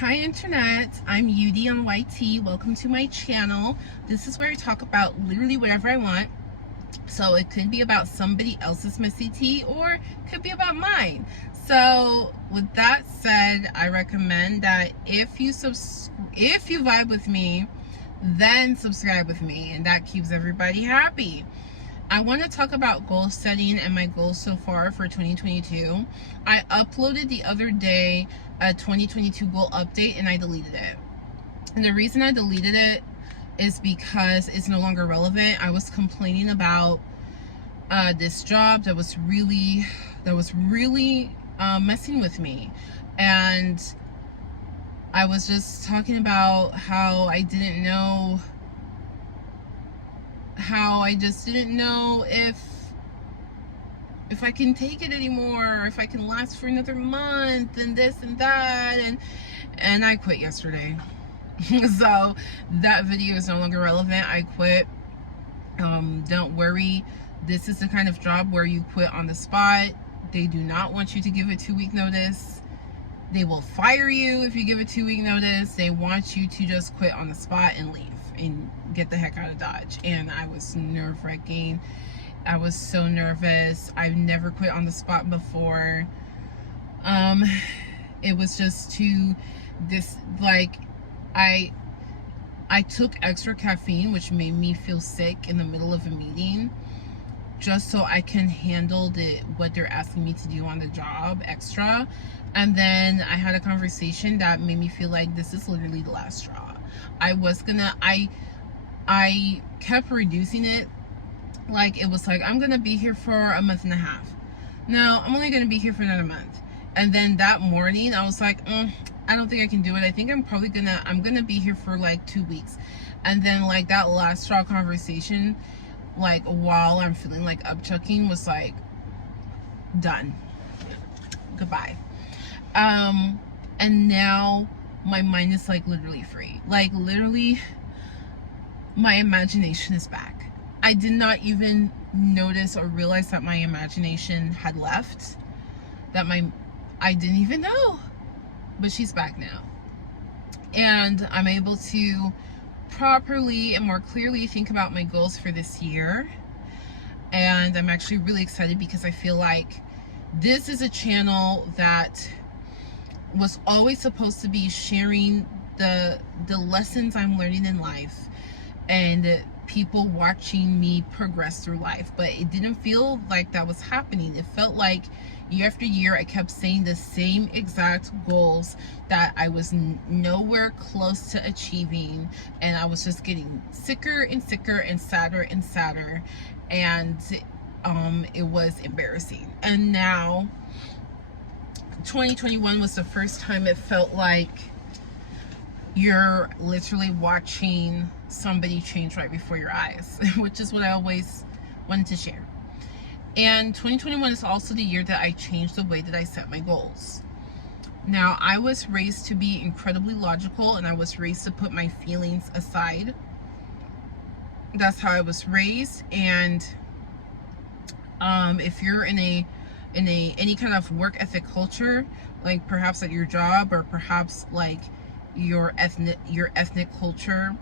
Hi internet, I'm Yudi on YT. Welcome to my channel. This is where I talk about literally whatever I want. So it could be about somebody else's messy tea or it could be about mine. So with that said, I recommend that if you vibe with me, then subscribe with me, and that keeps everybody happy. I want to talk about goal setting and my goals so far for 2022. I uploaded the other day a 2022 goal update and I deleted it. And the reason I deleted it is because it's no longer relevant. I was complaining about this job that was really messing with me, and I was just talking about how I just didn't know if I can take it anymore, if I can last for another month and this and that, and I quit yesterday. So that video is no longer relevant. I quit. Don't worry, this is the kind of job where you quit on the spot. They do not want you to give a 2-week notice. They will fire you if you give a 2-week notice. They want you to just quit on the spot and leave and get the heck out of Dodge. And I was nerve-wracking. I was so nervous. I've never quit on the spot before. It was just I took extra caffeine, which made me feel sick in the middle of a meeting, just so I can handle what they're asking me to do on the job extra. And then I had a conversation that made me feel like this is literally the last straw. I kept reducing it. Like, it was like, I'm gonna be here for a month and a half. No, I'm only gonna be here for another month. And then that morning I was like, I don't think I can do it. I think I'm gonna be here for like 2 weeks. And then like that last straw conversation, like while I'm feeling like upchucking, was like, done, goodbye. And now my mind is like literally free. Like literally my imagination is back. I did not even notice or realize that my imagination had left. I didn't even know. But she's back now. And I'm able to properly and more clearly think about my goals for this year. And I'm actually really excited because I feel like this is a channel that was always supposed to be sharing the lessons I'm learning in life and people watching me progress through life. But it didn't feel like that was happening. It felt like year after year I kept saying the same exact goals that I was nowhere close to achieving, and I was just getting sicker and sicker and sadder and sadder, and it was embarrassing. And now 2021 was the first time it felt like you're literally watching somebody change right before your eyes, which is what I always wanted to share. And 2021 is also the year that I changed the way that I set my goals. Now, I was raised to be incredibly logical, and I was raised to put my feelings aside. That's how I was raised. And if you're in any kind of work ethic culture, like perhaps at your job, or perhaps like your ethnic culture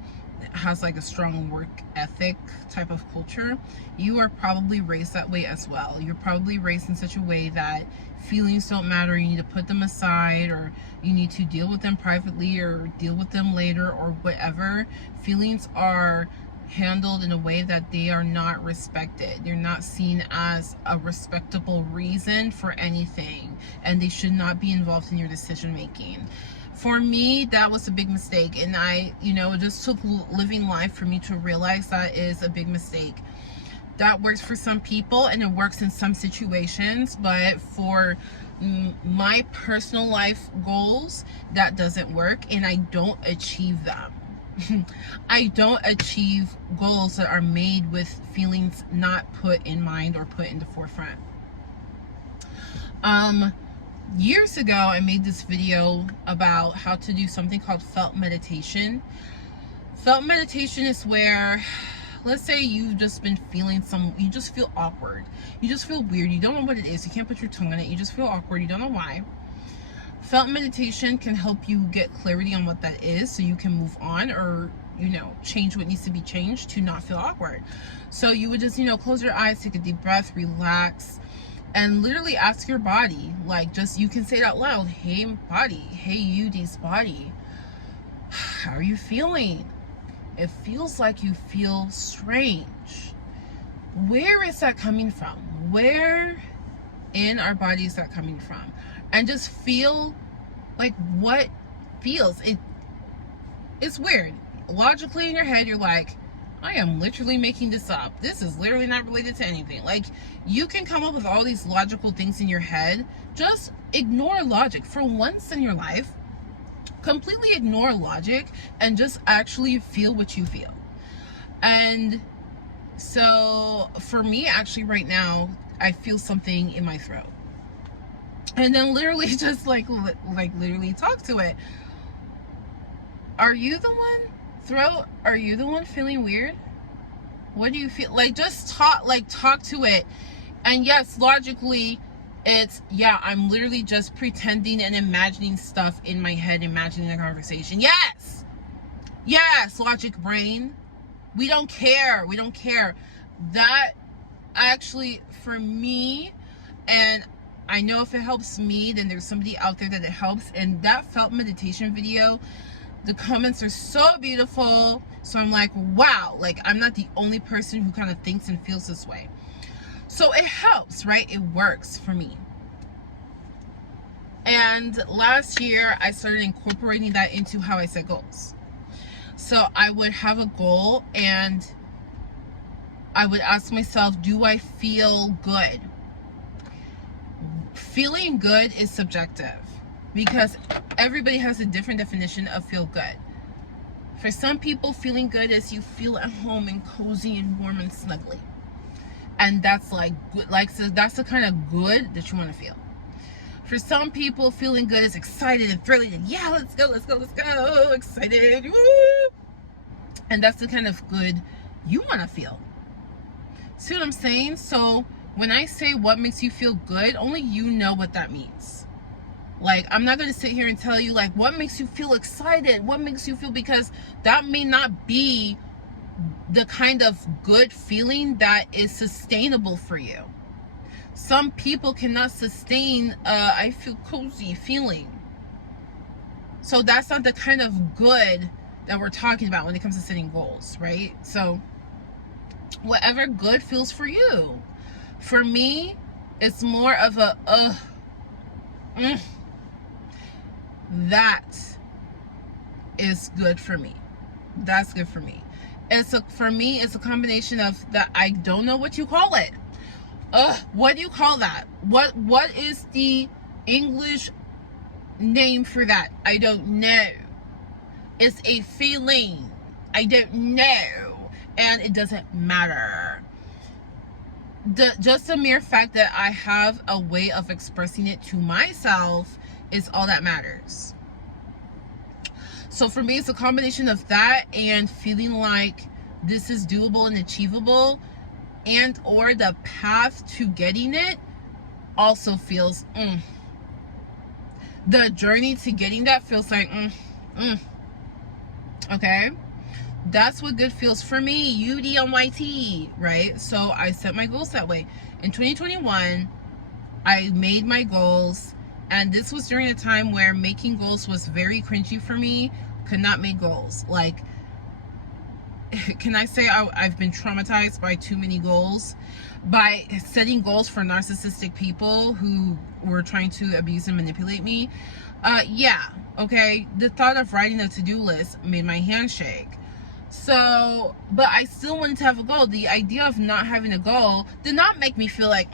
has like a strong work ethic type of culture, you are probably raised that way as well. You're probably raised in such a way that feelings don't matter. You need to put them aside, or you need to deal with them privately, or deal with them later, or whatever. Feelings are handled in a way that they are not respected. They're not seen as a respectable reason for anything, and they should not be involved in your decision making. For me, that was a big mistake, and it just took living life for me to realize that is a big mistake. That works for some people and it works in some situations, but for my personal life goals, that doesn't work, and I don't achieve them. I don't achieve goals that are made with feelings not put in mind or put in the forefront. Years ago, I made this video about how to do something called felt meditation. Felt meditation is where, let's say you've just been feeling you just feel awkward. You just feel weird. You don't know what it is. You can't put your tongue on it. You just feel awkward. You don't know why. Felt meditation can help you get clarity on what that is so you can move on, or change what needs to be changed to not feel awkward. So you would just close your eyes, take a deep breath, relax, and literally ask your body, like, just, you can say it out loud, hey body, hey Yudi's body, how are you feeling? It feels like you feel strange. Where is that coming from? Where in our body is that coming from? And just feel like what feels it. It's weird. Logically in your head, you're like, I am literally making this up. This is literally not related to anything. Like, you can come up with all these logical things in your head. Just ignore logic for once in your life. Completely ignore logic and just actually feel what you feel. And so for me, actually right now, I feel something in my throat. And then literally just like literally talk to it. Are you the one, throat? Are you the one feeling weird? What do you feel? Like, just talk to it. And yes, logically, it's, yeah, I'm literally just pretending and imagining stuff in my head, imagining a conversation. Yes, logic brain. We don't care. That actually, for me, and I know if it helps me, then there's somebody out there that it helps. And that felt meditation video, the comments are so beautiful. So I'm like, wow, like, I'm not the only person who kind of thinks and feels this way. So it helps, right? It works for me. And last year, I started incorporating that into how I set goals. So I would have a goal and I would ask myself, do I feel good? Feeling good is subjective because everybody has a different definition of feel good. For some people, feeling good is you feel at home and cozy and warm and snuggly. And that's like good, so that's the kind of good that you want to feel. For some people, feeling good is excited and thrilling and yeah, let's go, excited, woo! And that's the kind of good you want to feel. See what I'm saying? So when I say what makes you feel good, only you know what that means. Like, I'm not going to sit here and tell you, like, what makes you feel excited? What makes you feel, because that may not be the kind of good feeling that is sustainable for you. Some people cannot sustain I feel cozy feeling. So that's not the kind of good that we're talking about when it comes to setting goals, right? So whatever good feels for you. For me, it's more of a that is good for me. That's good for me. For me, it's a combination of that. I don't know what you call it. What do you call that? What is the English name for that? I don't know. It's a feeling. I don't know. And it doesn't matter. Just the mere fact that I have a way of expressing it to myself is all that matters. So for me, it's a combination of that and feeling like this is doable and achievable, and or the path to getting it also feels the journey to getting that feels like okay. That's what good feels for me. UDMYT, right? So I set my goals that way. In 2021, I made my goals, and this was during a time where making goals was very cringy for me. Could not make goals. Like, can I say I've been traumatized by too many goals, by setting goals for narcissistic people who were trying to abuse and manipulate me. Yeah, okay. The thought of writing a to-do list made my hand shake. So, but I still wanted to have a goal. The idea of not having a goal did not make me feel like,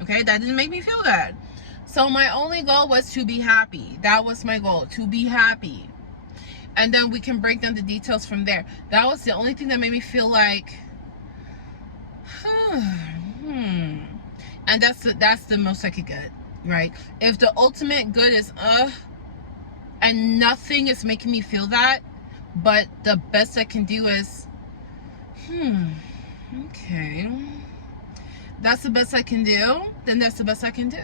okay, that didn't make me feel good. So my only goal was to be happy. That was my goal, to be happy. And then we can break down the details from there. That was the only thing that made me feel like, and that's the most I could get, right? If the ultimate good is and nothing is making me feel that, but the best I can do is okay, that's the best I can do, then that's the best I can do.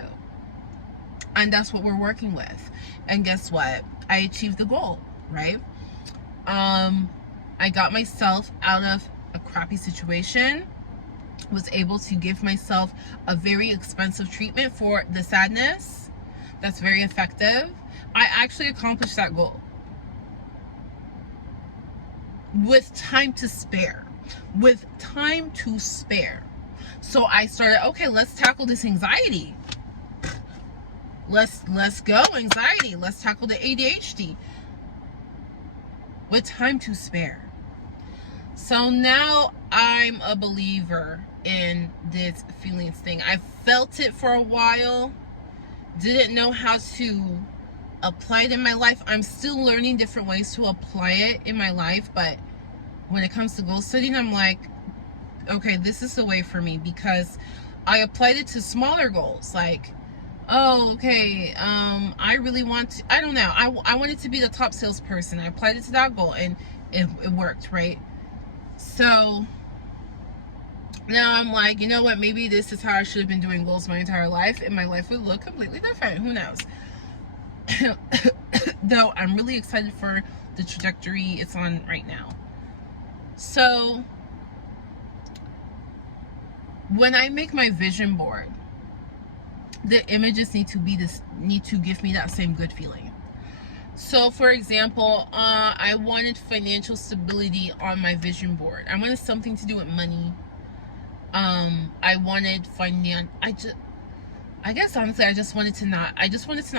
And that's what we're working with. And guess what? I achieved the goal, right? I got myself out of a crappy situation, was able to give myself a very expensive treatment for the sadness that's very effective. I actually accomplished that goal with time to spare. With time to spare. So I started, okay, let's tackle this anxiety. Let's go, anxiety. Let's tackle the ADHD with time to spare. So now I'm a believer in this feelings thing. I felt it for a while, didn't know how to apply it in my life. I'm still learning different ways to apply it in my life, but when it comes to goal setting, I'm like, okay, this is the way for me, because I applied it to smaller goals, like, oh, okay, I really want to, I don't know, I wanted to be the top salesperson. I applied it to that goal, and it worked, right? So now I'm like, you know what, maybe this is how I should have been doing goals my entire life, and my life would look completely different. Who knows? Though I'm really excited for the trajectory it's on right now. So when I make my vision board, the images need to give me that same good feeling. So for example, I wanted financial stability on my vision board. I wanted something to do with money. I wanted I guess honestly, I just wanted to not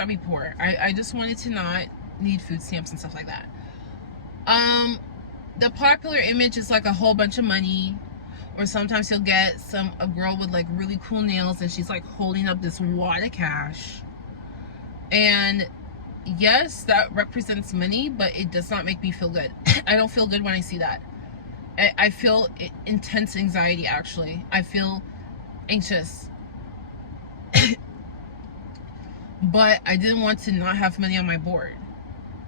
be poor. I just wanted to not need food stamps and stuff like that. The popular image is like a whole bunch of money, or sometimes you'll get a girl with like really cool nails and she's like holding up this wad of cash. And yes, that represents money, but it does not make me feel good. I don't feel good when I see that. I feel intense anxiety, actually. I feel anxious. But I didn't want to not have money on my board.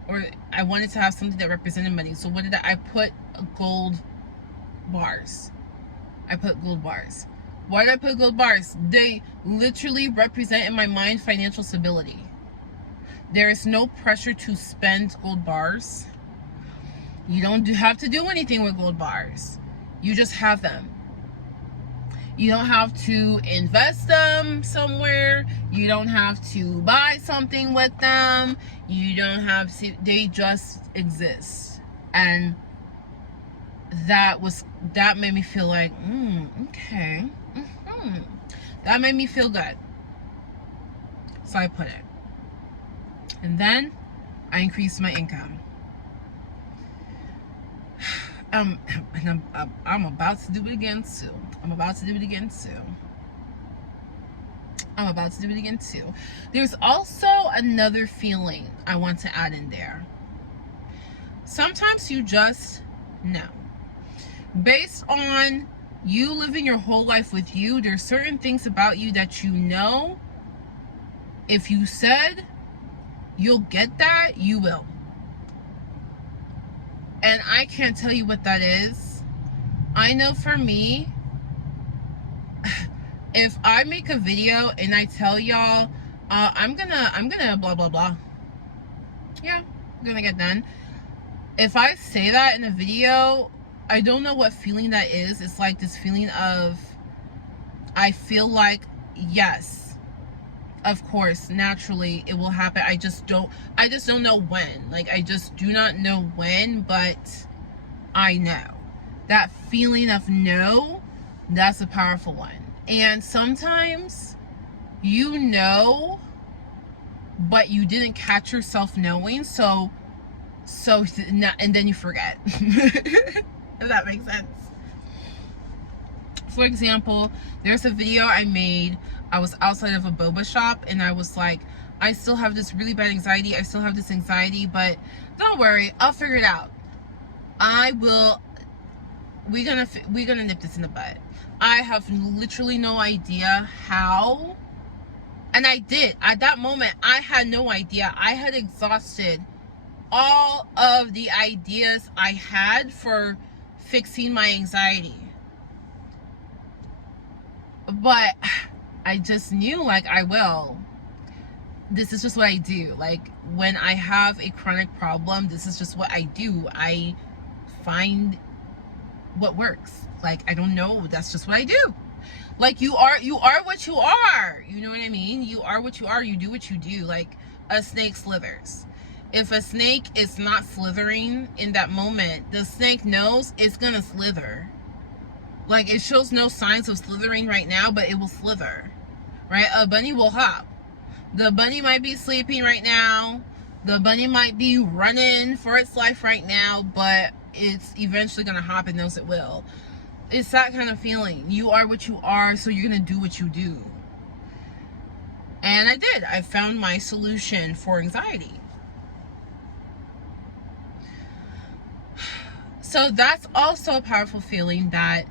Or I wanted to have something that represented money. So what did I put? Gold bars. I put gold bars. Why did I put gold bars? They literally represent in my mind financial stability. There is no pressure to spend gold bars. You don't have to do anything with gold bars. You just have them. You don't have to invest them somewhere. You don't have to buy something with them. You don't have to, they just exist. And that made me feel like, okay. That made me feel good. So I put it. And then I increased my income. And I'm about to do it again soon. There's also another feeling I want to add in there. Sometimes you just know. Based on you living your whole life with you, there's certain things about you that you know, if you said you'll get that, you will. And I can't tell you what that is. I know for me, if I make a video and I tell y'all, I'm gonna blah blah blah. Yeah, I'm gonna get done. If I say that in a video, I don't know what feeling that is. It's like this feeling of, I feel like, yes, of course, naturally it will happen. I just don't know when. Like, I just do not know when, but I know. That feeling of no, that's a powerful one. And sometimes you know, but you didn't catch yourself knowing, so and then you forget. If that makes sense. For example, there's a video I made. I was outside of a boba shop and I was like, I still have this really bad anxiety. But don't worry, I'll figure it out. We're gonna nip this in the bud. I have literally no idea how. And I did. At that moment, I had no idea. I had exhausted all of the ideas I had for fixing my anxiety. But I just knew, like, I will. this is just what I do. Like, when I have a chronic problem, this is just what I do. I find what works. Like, I don't know, that's just what I do. Like, you are what you are. You know what I mean? You are what you are. You do what you do. Like, a snake slithers. If a snake is not slithering in that moment, the snake knows it's gonna slither. Like, it shows no signs of slithering right now, but it will slither, right? A bunny will hop. The bunny might be sleeping right now. The bunny might be running for its life right now, but it's eventually gonna hop and knows it will. It's that kind of feeling. You are what you are, so you're gonna do what you do. And I did. I found my solution for anxiety. So that's also a powerful feeling, that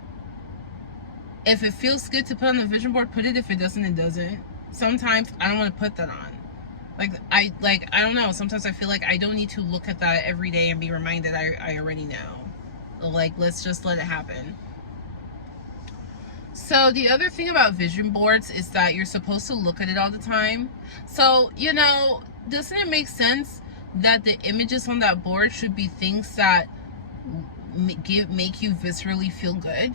if it feels good to put on the vision board, put it. If it doesn't, it doesn't. Sometimes I don't want to put that on. I don't know. Sometimes I feel like I don't need to look at that every day and be reminded I already know. Like, let's just let it happen. So the other thing about vision boards is that you're supposed to look at it all the time. So, you know, doesn't it make sense that the images on that board should be things that make you viscerally feel good?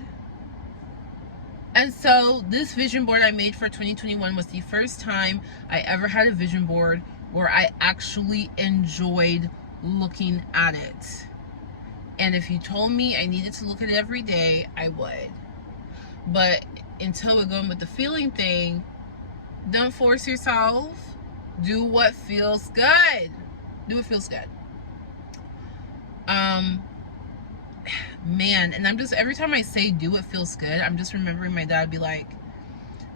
And so this vision board I made for 2021 was the first time I ever had a vision board where I actually enjoyed looking at it. And if you told me I needed to look at it every day, I would. But until we're going with the feeling thing, don't force yourself. Do what feels good. Do what feels good. Man, and I'm just, every time I say do what feels good, I'm just remembering my dad be like,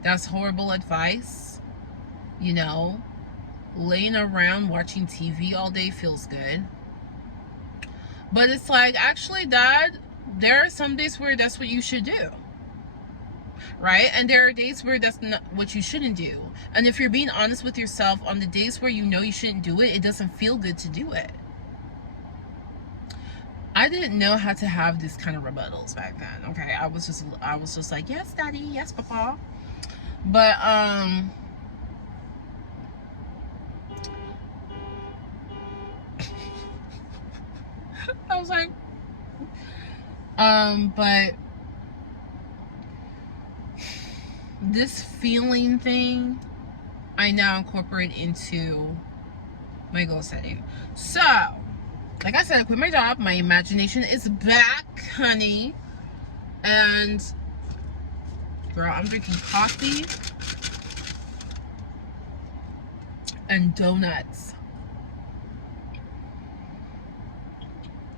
that's horrible advice. You know, laying around watching TV all day feels good. But it's like, actually, Dad, there are some days where that's what you should do. Right? And there are days where that's not what you shouldn't do. And if you're being honest with yourself, on the days where you know you shouldn't do it, it doesn't feel good to do it. I didn't know how to have this kind of rebuttals back then. Okay, I was just like, yes, Daddy, yes, Papa. But I was like, but this feeling thing, I now incorporate into my goal setting. So, like I said, I quit my job. My imagination is back, honey. And, girl, I'm drinking coffee and donuts.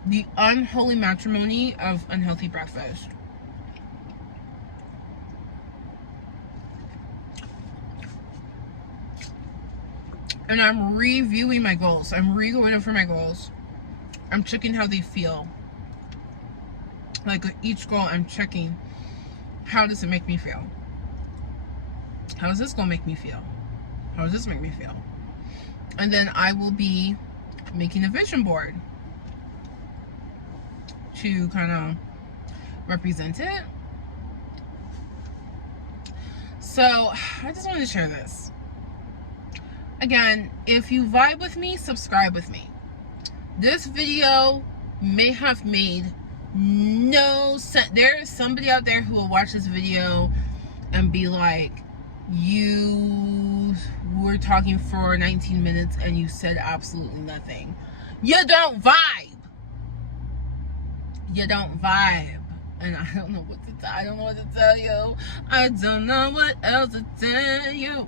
The unholy matrimony of unhealthy breakfast. And I'm reviewing my goals. I'm re-going over my goals. I'm checking how they feel. Like, each goal, I'm checking, how does it make me feel? How does this goal make me feel? How does this make me feel? And then I will be making a vision board to kind of represent it. So I just wanted to share this. Again, if you vibe with me, subscribe with me. This video may have made no sense. There is somebody out there who will watch this video and be like, you were talking for 19 minutes and you said absolutely nothing. You don't vibe. You don't vibe. And I don't know what to tell you. I don't know what else to tell you.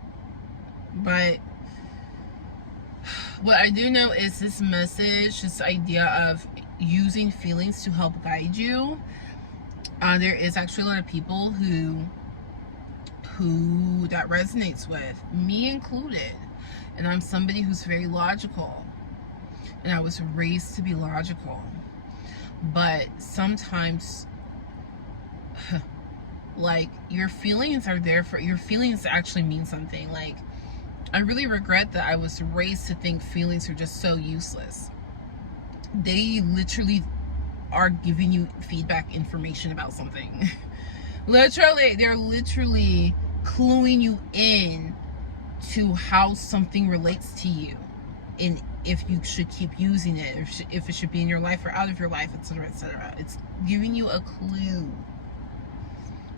But what I do know is this message, this idea of using feelings to help guide you. There is actually a lot of people who that resonates with, me included. And I'm somebody who's very logical. And I was raised to be logical. But sometimes, like, your feelings are there for, your feelings actually mean something. Like, I really regret that I was raised to think feelings are just so useless. They literally are giving you feedback information about something. Literally, they're literally cluing you in to how something relates to you, and if you should keep using it, if it should be in your life or out of your life, etc., etc. It's giving you a clue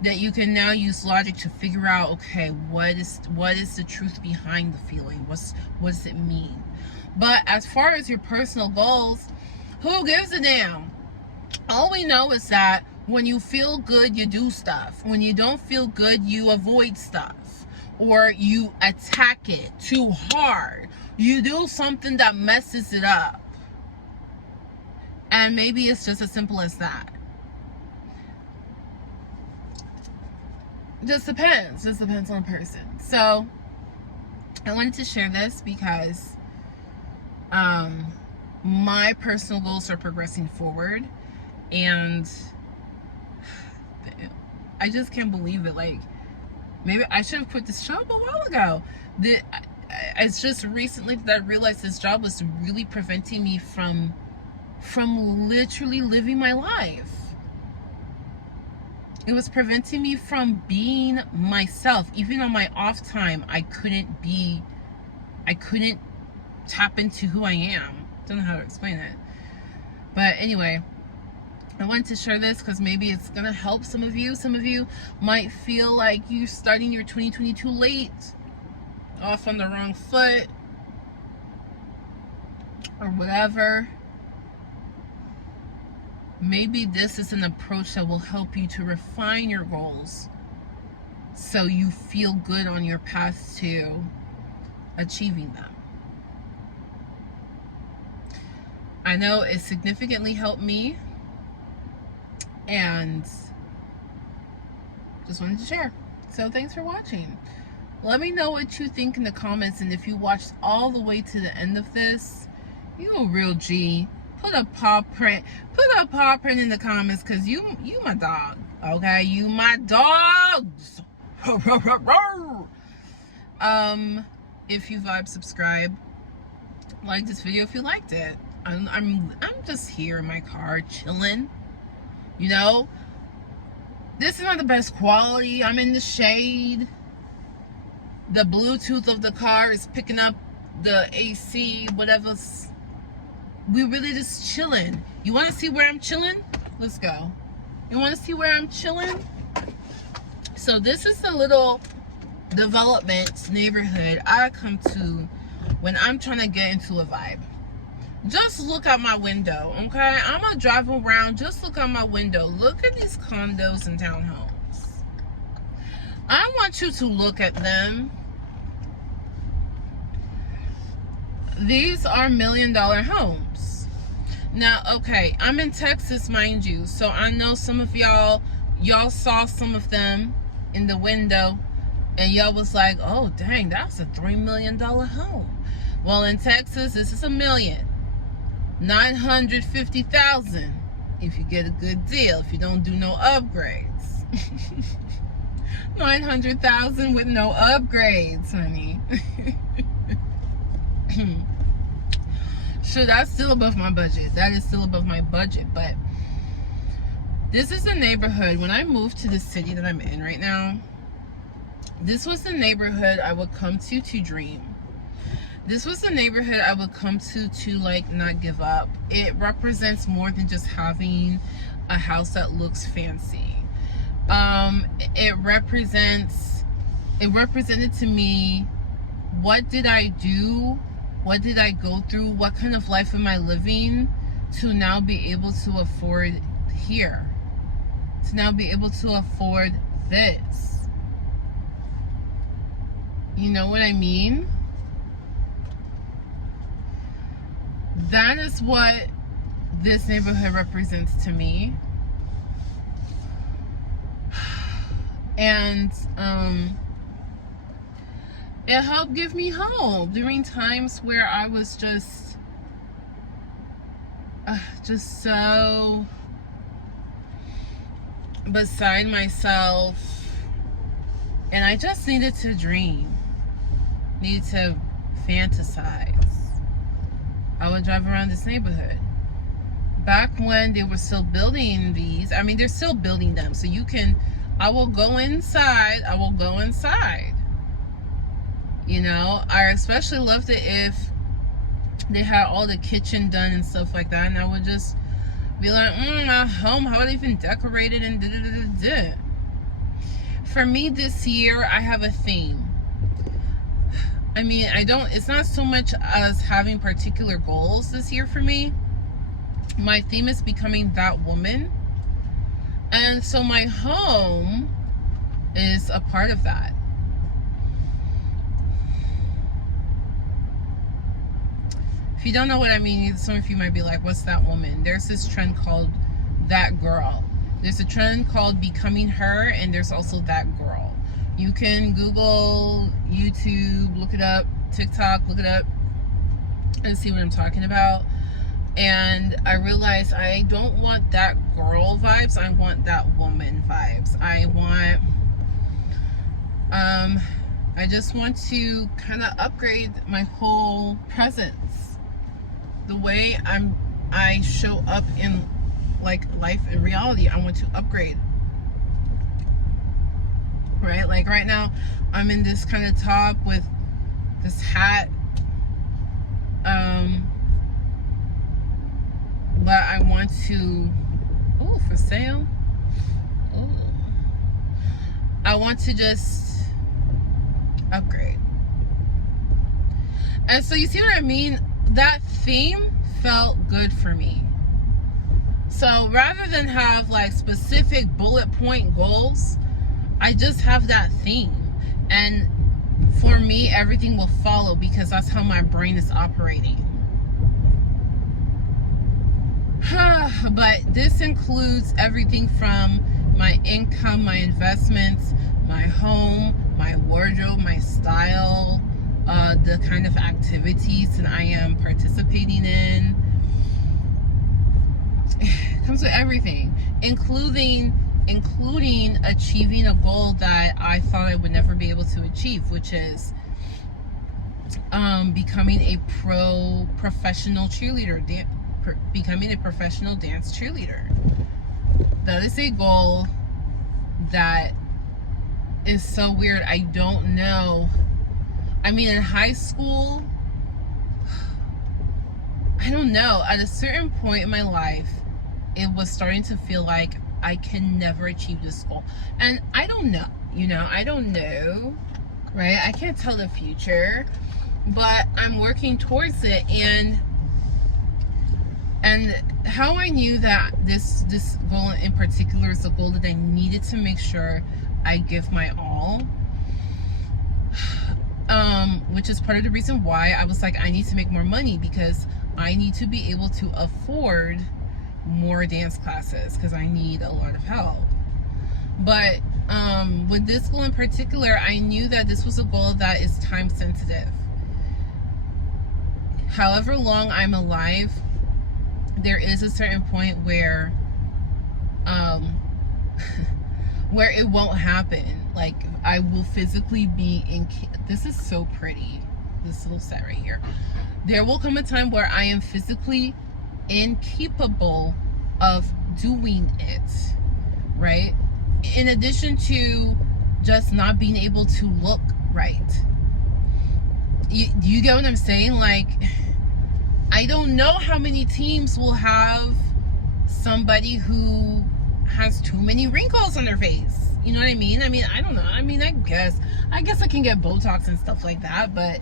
that you can now use logic to figure out, okay, what is the truth behind the feeling? What does it mean? But as far as your personal goals, who gives a damn? All we know is that when you feel good, you do stuff. When you don't feel good, you avoid stuff. Or you attack it too hard. You do something that messes it up. And maybe it's just as simple as that. Just depends on the person. So I wanted to share this because my personal goals are progressing forward, and I just can't believe it. Like, maybe I should have quit this job a while ago. It's just recently that I realized this job was really preventing me from literally living my life. It was preventing me from being myself. Even on my off time, I couldn't tap into who I am. Don't know how to explain it. But anyway, I wanted to share this because maybe it's going to help some of you. Some of you might feel like you're starting your 2022 late, off on the wrong foot, or whatever. Maybe this is an approach that will help you to refine your goals so you feel good on your path to achieving them. I know it significantly helped me, and just wanted to share. So thanks for watching. Let me know what you think in the comments, and if you watched all the way to the end of this, you a real G. Put a paw print in the comments, because you my dog, okay? You my dogs. If you vibe, subscribe, like this video if you liked it. I'm just here in my car chilling, you know. This is not the best quality. I'm in the shade. The Bluetooth of the car is picking up the AC, whatever's. We really just chilling. You want to see where I'm chilling? Let's go. You want to see where I'm chilling? So this is the little development neighborhood I come to when I'm trying to get into a vibe. Just look out my window, okay? I'm gonna drive around. Just look out my window. Look at these condos and townhomes. I want you to look at them. These are $1 million homes. Now, okay, I'm in Texas, mind you, so I know some of y'all saw some of them in the window, and y'all was like, oh dang, that's a $3 million home. Well, in Texas, this is $1,950,000 if you get a good deal, if you don't do no upgrades. $900,000 with no upgrades, honey. Sure, that's still above my budget. That is still above my budget, but this is the neighborhood. When I moved to the city that I'm in right now, this was the neighborhood I would come to dream. This was the neighborhood I would come to like not give up. It represents more than just having a house that looks fancy. It represented to me, what did I do? What did I go through? What kind of life am I living to now be able to afford here? To now be able to afford this. You know what I mean? That is what this neighborhood represents to me. And it helped give me hope during times where I was just so beside myself, and I just needed to dream, needed to fantasize. I would drive around this neighborhood. Back when they were still building these, I mean, they're still building them, so you can, I will go inside. You know, I especially loved it if they had all the kitchen done and stuff like that, and I would just be like, my home, how would I even decorate it, and da da da da da. For me this year, I have a theme. I mean, it's not so much as having particular goals this year for me. My theme is becoming that woman. And so my home is a part of that. If you don't know what I mean, some of you might be like, what's that woman? There's this trend called that girl. There's a trend called becoming her, and there's also that girl. You can Google, YouTube, look it up, TikTok, look it up, and see what I'm talking about. And I realized I don't want that girl vibes. I want that woman vibes. I just want to kind of upgrade my whole presence. The way I show up in like life and reality, I want to upgrade. Right? Like right now, I'm in this kind of top with this hat. But I want to, for sale. I want to just upgrade. And so you see what I mean? That theme felt good for me. So rather than have like specific bullet point goals, I just have that theme. And for me, everything will follow because that's how my brain is operating. But this includes everything from my income, my investments, my home, my wardrobe, my style, the kind of activities that I am participating in. It comes with everything, including achieving a goal that I thought I would never be able to achieve, which is becoming a professional cheerleader, becoming a professional dance cheerleader. That is a goal that is so weird. I don't know. I mean, in high school, I don't know. At a certain point in my life, it was starting to feel like I can never achieve this goal. And I don't know, I don't know, right? I can't tell the future, but I'm working towards it. And how I knew that this goal in particular is a goal that I needed to make sure I give my all, which is part of the reason why I was like, I need to make more money, because I need to be able to afford more dance classes because I need a lot of help. But with this goal in particular, I knew that this was a goal that is time sensitive. However long I'm alive, there is a certain point where where it won't happen. Like, I will physically be this is so pretty, this little set right here. There will come a time where I am physically incapable of doing it, right? In addition to just not being able to look right. You get what I'm saying? Like, I don't know how many teams will have somebody who has too many wrinkles on their face. You know what I mean? I mean, I don't know. I mean, I guess I can get Botox and stuff like that, but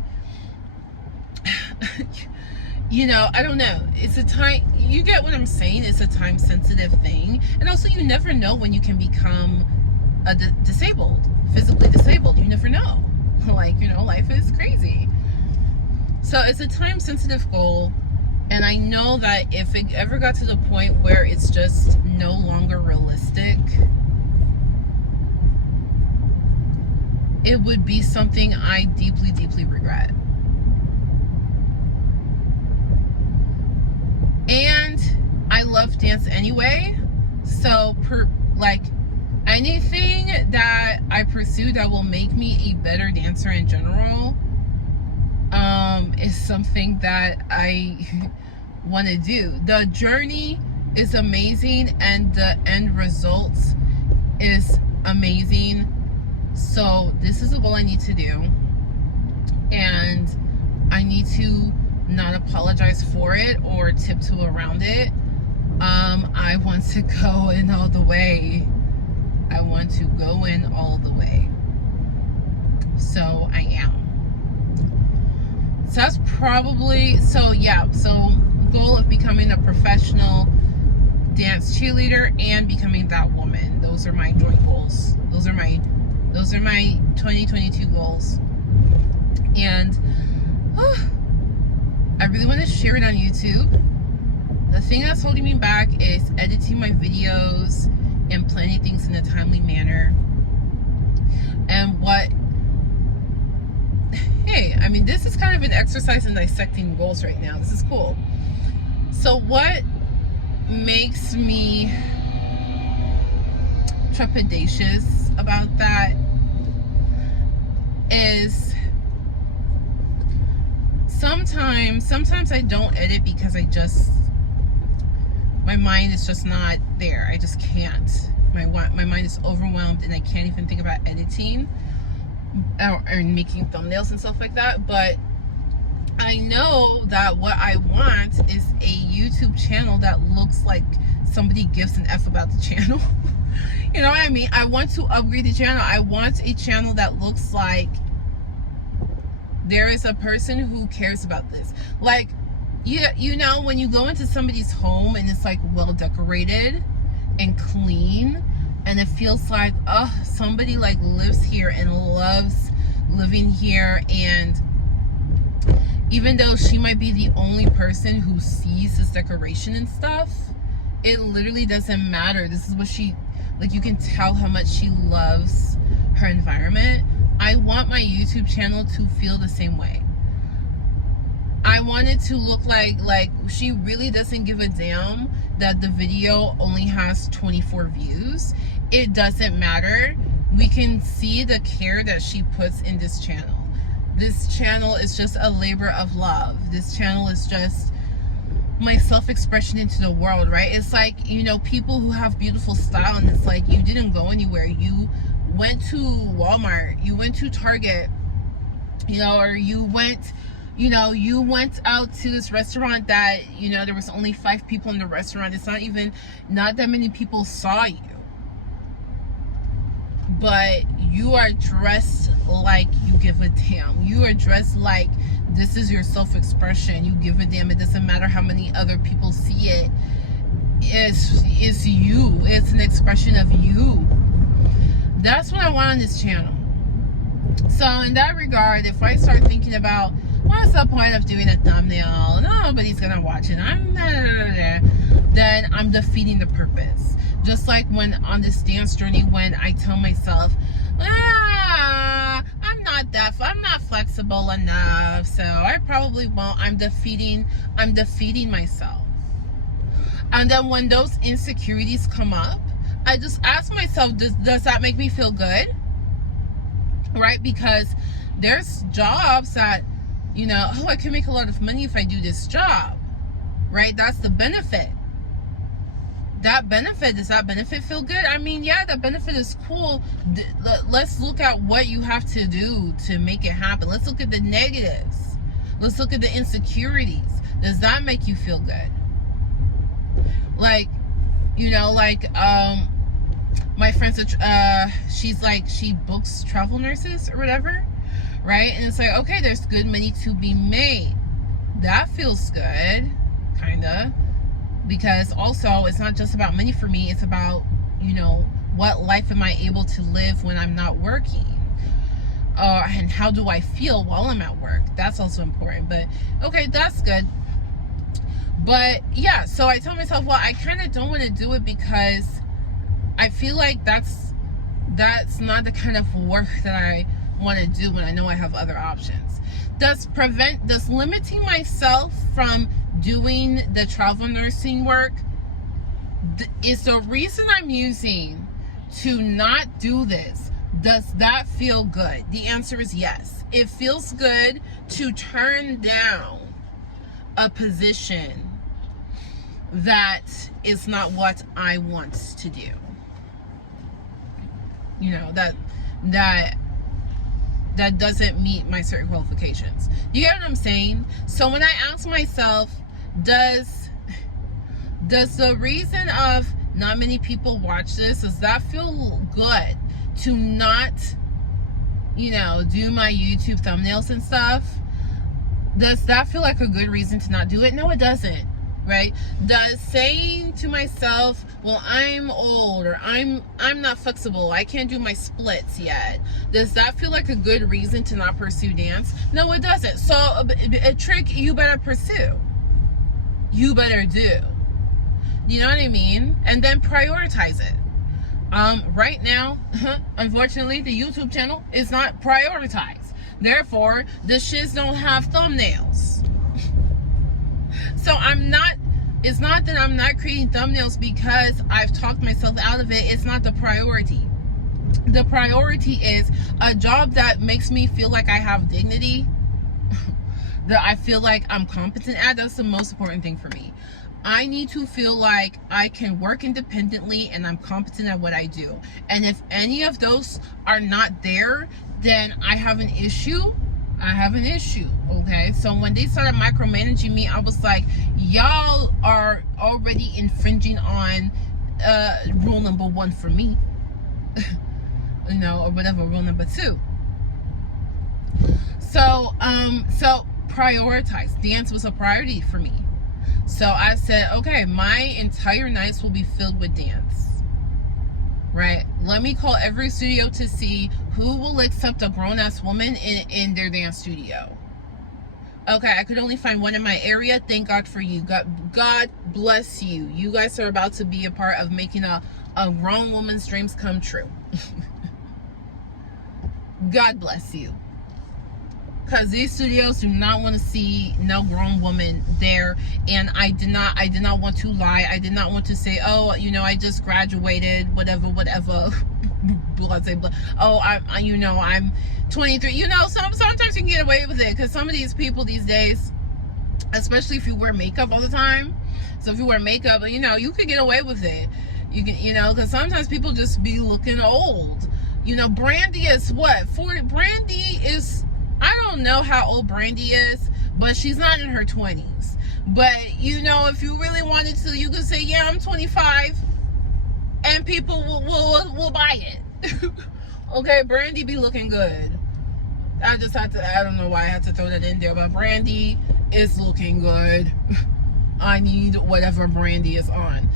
I don't know. It's a time, you get what I'm saying? It's a time sensitive thing. And also, you never know when you can become physically disabled. You never know. Like, life is crazy. So it's a time sensitive goal. And I know that if it ever got to the point where it's just no longer realistic, it would be something I deeply, deeply regret. And I love dance anyway. So anything that I pursue that will make me a better dancer in general, is something that I want to do. The journey is amazing and the end results is amazing. So this is a goal I need to do. and I need to not apologize for it or tiptoe around it. I want to go in all the way. I want to go in all the way. So I am. So that's probably, so yeah, so goal of becoming a professional dance cheerleader and becoming that woman. Those are my joint goals. Those are my 2022 goals. And I really want to share it on YouTube. The thing that's holding me back is editing my videos and planning things in a timely manner. And hey, I mean, this is kind of an exercise in dissecting goals right now. This is cool. So what makes me trepidatious about that is sometimes I don't edit because my mind is just not there. I just can't. My mind is overwhelmed and I can't even think about editing or making thumbnails and stuff like that. But I know that what I want is a YouTube channel that looks like somebody gives an F about the channel. You know what I mean? I want to upgrade the channel. I want a channel that looks like there is a person who cares about this. Like, you know, when you go into somebody's home and it's like well decorated and clean, and it feels like, oh, somebody like lives here and loves living here, and even though she might be the only person who sees this decoration and stuff, it literally doesn't matter. This is what she, like, you can tell how much she loves her environment. I want my YouTube channel to feel the same way. I want it to look like she really doesn't give a damn that the video only has 24 views. It doesn't matter. We can see the care that she puts in this channel. This channel is just a labor of love. This channel is just my self-expression into the world, right? It's like, you know, people who have beautiful style, and it's like, you didn't go anywhere. You went to Walmart, you went to Target, you know, or you went out to this restaurant that, you know, there was only 5 people in the restaurant. It's not that many people saw you. But you are dressed like you give a damn. You are dressed like this is your self-expression. You give a damn. It doesn't matter how many other people see it. It's you. It's an expression of you. That's what I want on this channel. So in that regard, if I start thinking about what's the point of doing a thumbnail, nobody's gonna watch it, then I'm defeating the purpose. Just like when on this dance journey, when I tell myself, I'm not flexible enough, so I probably won't. I'm defeating myself. And then when those insecurities come up, I just ask myself, does that make me feel good? Right? Because there's jobs that, you know, I can make a lot of money if I do this job, right? That's the benefit. Does that benefit feel good? I mean, yeah, the benefit is cool. Let's look at what you have to do to make it happen. Let's look at the negatives. Let's look at the insecurities. Does that make you feel good? Like, you know, like, my friend, she books travel nurses or whatever, right? And it's like, okay, there's good money to be made. That feels good, kinda. Because also, it's not just about money for me. It's about, you know, what life am I able to live when I'm not working? And how do I feel while I'm at work? That's also important. But, okay, that's good. But, yeah, so I tell myself, well, I kind of don't want to do it because I feel like that's not the kind of work that I want to do when I know I have other options. Does limiting myself from doing the travel nursing work is the reason I'm using to not do this? Does that feel good? The answer is yes. It feels good to turn down a position that is not what I want to do. You know, that that doesn't meet my certain qualifications. You get what I'm saying? So when I ask myself, does the reason of not many people watch this, does that feel good to not, you know, do my YouTube thumbnails and stuff? Does that feel like a good reason to not do it? No, it doesn't, right? Does saying to myself, well, I'm old, or I'm not flexible, I can't do my splits yet, does that feel like a good reason to not pursue dance? No, it doesn't. So a trick you better pursue. You better do. You know what I mean? And then prioritize it. Right now, unfortunately, the YouTube channel is not prioritized. Therefore, the shits don't have thumbnails. So it's not that I'm not creating thumbnails because I've talked myself out of it. It's not the priority. The priority is a job that makes me feel like I have dignity, that I feel like I'm competent at. That's the most important thing for me. I need to feel like I can work independently and I'm competent at what I do. And if any of those are not there, then I have an issue. I have an issue, okay? So when they started micromanaging me, I was like, y'all are already infringing on rule number 1 for me. You know, or whatever, rule number 2. So prioritize. Dance was a priority for me. So I said, okay, my entire nights will be filled with dance, right? Let me call every studio to see who will accept a grown-ass woman in their dance studio. Okay, I could only find one in my area. Thank God for you. God bless you. You guys are about to be a part of making a grown woman's dreams come true. God bless you. Because these studios do not want to see no grown woman there, and I did not want to lie. I did not want to say, oh, you know, I just graduated, whatever, blah, blah, blah. Oh, I'm 23. You know, sometimes you can get away with it, because some of these people these days, especially if you wear makeup all the time. So if you wear makeup, you know, you could get away with it. You can, you know, because sometimes people just be looking old. You know, Brandy is what? 40. Brandy is, I don't know how old Brandy is, but she's not in her 20s. But, you know, if you really wanted to, you could say, yeah, I'm 25. And people will buy it. Okay, Brandy be looking good. I don't know why I had to throw that in there, but Brandy is looking good. I need whatever Brandy is on.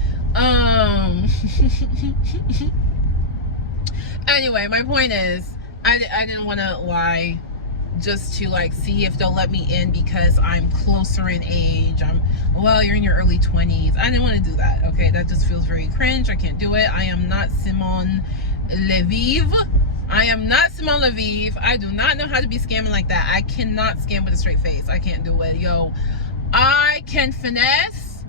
Anyway, my point is, I didn't want to lie just to like see if they'll let me in because I'm closer in age. Well, you're in your early 20s. I didn't want to do that. Okay, that just feels very cringe. I can't do it. I am not Simone Leviev. I am not Simone Leviev. I do not know how to be scamming like that. I cannot scam with a straight face. I can't do it. Yo, I can finesse.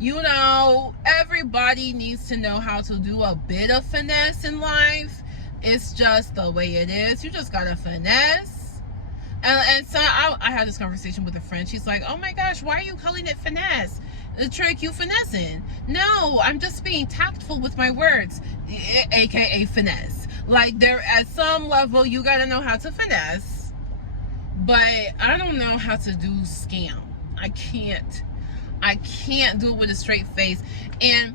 You know, everybody needs to know how to do a bit of finesse in life. It's just the way it is. You just gotta finesse. And so I had this conversation with a friend. She's like, oh my gosh, why are you calling it finesse? The trick, you finessing. No, I'm just being tactful with my words, aka finesse. Like, there at some level you gotta know how to finesse, but I don't know how to do scam. I can't do it with a straight face. And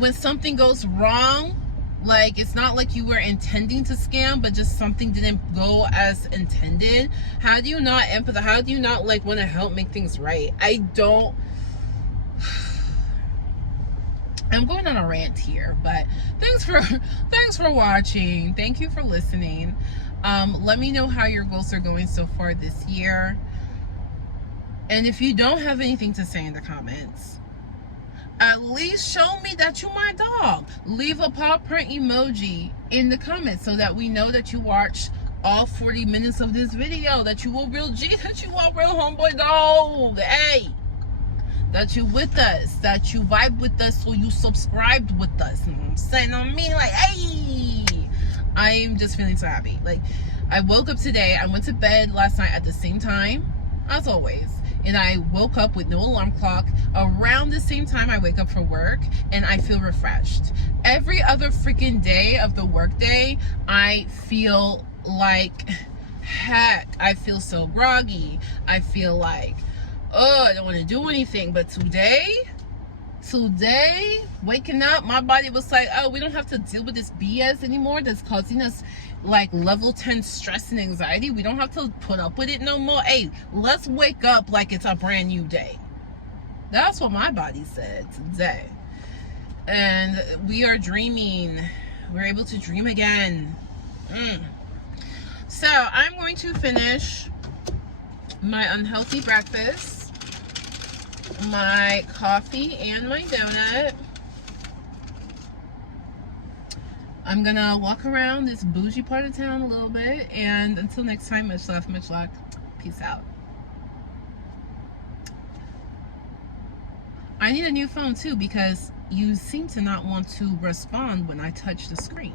when something goes wrong, like, it's not like you were intending to scam, but just something didn't go as intended. How do you not empathize? How do you not like want to help make things right? I don't. I'm going on a rant here, but thanks for watching. Thank you for listening. Let me know how your goals are going so far this year. And if you don't have anything to say in the comments, at least show me that you my dog. Leave a paw print emoji in the comments so that we know that you watched all 40 minutes of this video, that you a real G, that you a real homeboy dog. Hey, that you with us, that you vibe with us, so you subscribed with us. You know what I'm saying? I mean, like, hey, I'm just feeling so happy. Like, I woke up today, I went to bed last night at the same time, as always. And I woke up with no alarm clock around the same time I wake up for work, and I feel refreshed. Every other freaking day of the work day, I feel like heck. I feel so groggy. I feel like, oh, I don't want to do anything. But today, waking up, my body was like, oh, we don't have to deal with this BS anymore that's causing us like level 10 stress and anxiety. We don't have to put up with it no more. Hey, let's wake up like it's a brand new day. That's what my body said today. And we are dreaming. We're able to dream again. So I'm going to finish my unhealthy breakfast, my coffee, and my donut. I'm gonna walk around this bougie part of town a little bit, and until next time, much love, much luck. Peace out. I need a new phone too, because you seem to not want to respond when I touch the screen.